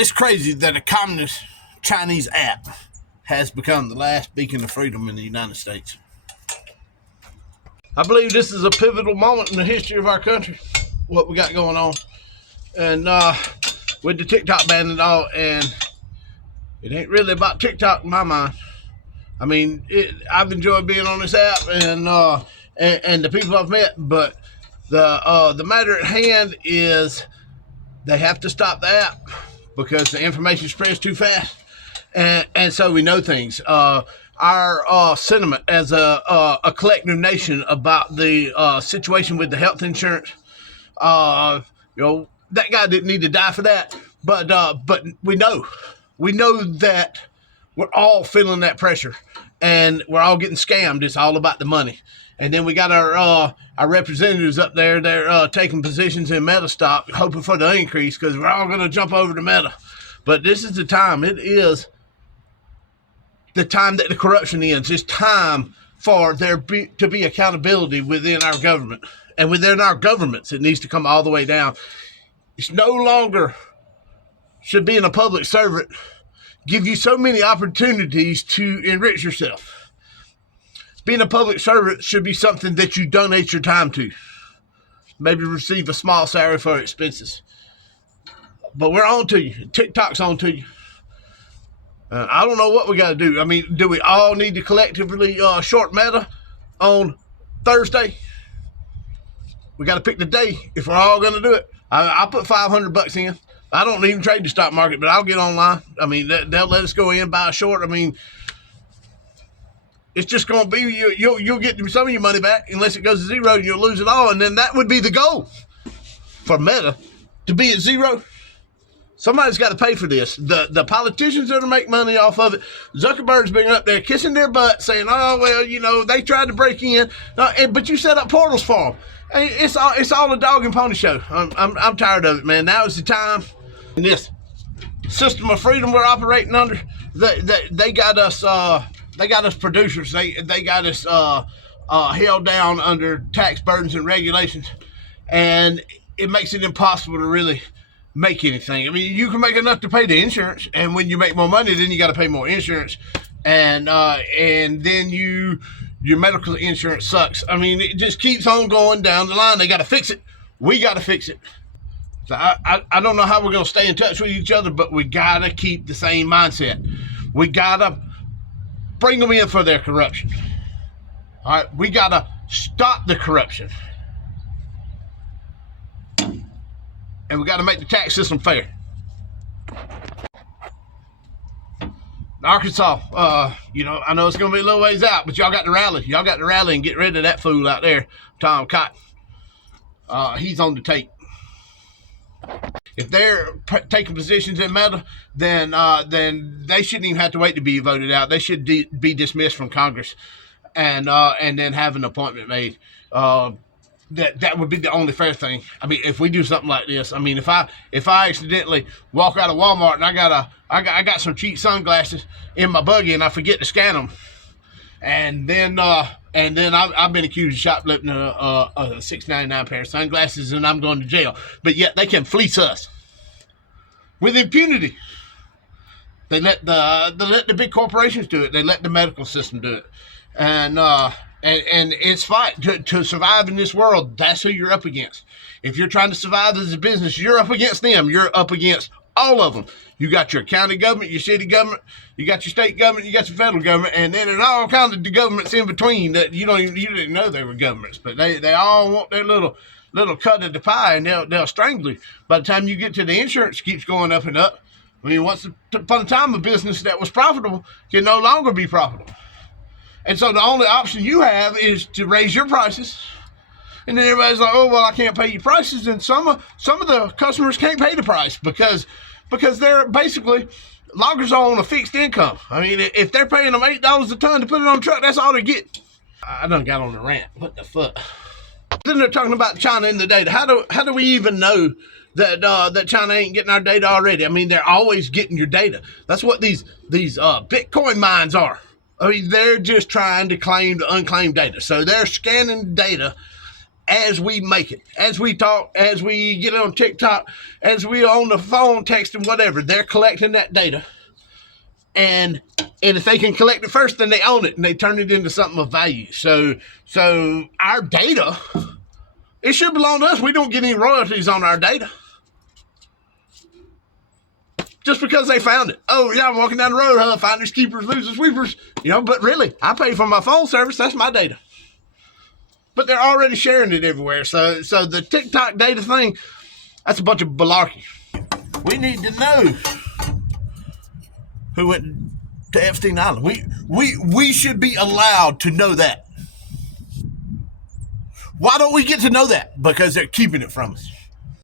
It's crazy that a communist Chinese app has become the last beacon of freedom in the United States. I believe this is a pivotal moment in the history of our country, what we got going on. And with the TikTok ban and all, and it ain't really about TikTok in my mind. I mean, I've enjoyed being on this app and the people I've met, but the matter at hand is they have to stop the app because the information spreads too fast, and so we know things. Our sentiment as a collective nation about the situation with the health insurance, that guy didn't need to die for that, but we know that we're all feeling that pressure, and we're all getting scammed. It's all about the money. And then we got our representatives up there. They're taking positions in Meta stock, hoping for the increase because we're all going to jump over to Meta. But this is the time. It is the time that the corruption ends. It's time for there to be accountability within our government. And within our governments, it needs to come all the way down. It's no longer should being a public servant give you so many opportunities to enrich yourself. Being a public servant should be something that you donate your time to. Maybe receive a small salary for expenses. But we're on to you. TikTok's on to you. I don't know what we got to do. I mean, do we all need to collectively short Meta on Thursday? We got to pick the day if we're all going to do it. I'll put $500 in. I don't even trade the stock market, but I'll get online. I mean, they'll let us go in, buy a short. I mean, it's just going to be, you'll get some of your money back unless it goes to zero and you'll lose it all. And then that would be the goal for Meta, to be at zero. Somebody's got to pay for this. The politicians that make money off of it. Zuckerberg's been up there kissing their butt saying, oh, well, they tried to break in. But you set up portals for them. It's all a dog and pony show. I'm tired of it, man. Now is the time. And this system of freedom we're operating under, they got us producers. They got us held down under tax burdens and regulations, and it makes it impossible to really make anything. I mean, you can make enough to pay the insurance, and when you make more money, then you got to pay more insurance, and then your medical insurance sucks. I mean, it just keeps on going down the line. They got to fix it. We got to fix it. So I don't know how we're going to stay in touch with each other, but we got to keep the same mindset. We got to bring them in for their corruption. All right, we got to stop the corruption. And we got to make the tax system fair. Arkansas, I know it's going to be a little ways out, but y'all got to rally. Y'all got to rally and get rid of that fool out there, Tom Cotton. He's on the tape. If they're taking positions in Meta, then they shouldn't even have to wait to be voted out. They should be dismissed from Congress, and then have an appointment made. That would be the only fair thing. I mean, if we do something like this, I mean, if I accidentally walk out of Walmart and I got some cheap sunglasses in my buggy and I forget to scan them, and then I've been accused of shoplifting a $6.99 pair of sunglasses, and I'm going to jail. But yet they can fleece us with impunity. They let the big corporations do it. They let the medical system do it, and it's fine to survive in this world. That's who you're up against. If you're trying to survive as a business, you're up against them. You're up against all of them. You got your county government, your city government, you got your state government, you got your federal government, and then there's all kinds of governments in between that you didn't know they were governments, but they all want their little cut of the pie, and they'll strangle you. By the time you get to the insurance, keeps going up and up. I mean, once upon a time, a business that was profitable can no longer be profitable. And so the only option you have is to raise your prices. And then everybody's like, oh, well, I can't pay your prices. And some of the customers can't pay the price because they're basically, loggers are on a fixed income. I mean, if they're paying them $8 a ton to put it on a truck, that's all they get. I done got on the rant. What the fuck? Then they're talking about China in the data. How do we even know that China ain't getting our data already? I mean, they're always getting your data. That's what these Bitcoin mines are. I mean, they're just trying to claim the unclaimed data. So they're scanning data as we make it, as we talk, as we get on TikTok, as we on the phone, texting, whatever. They're collecting that data. And if they can collect it first, then they own it and they turn it into something of value. So our data, it should belong to us. We don't get any royalties on our data. Just because they found it. Oh, yeah, I'm walking down the road, huh? Finders, keepers, losers, sweepers. But really, I pay for my phone service. That's my data. But they're already sharing it everywhere. So the TikTok data thing, that's a bunch of malarkey. We need to know who went to Epstein Island. We should be allowed to know that. Why don't we get to know that? Because they're keeping it from us.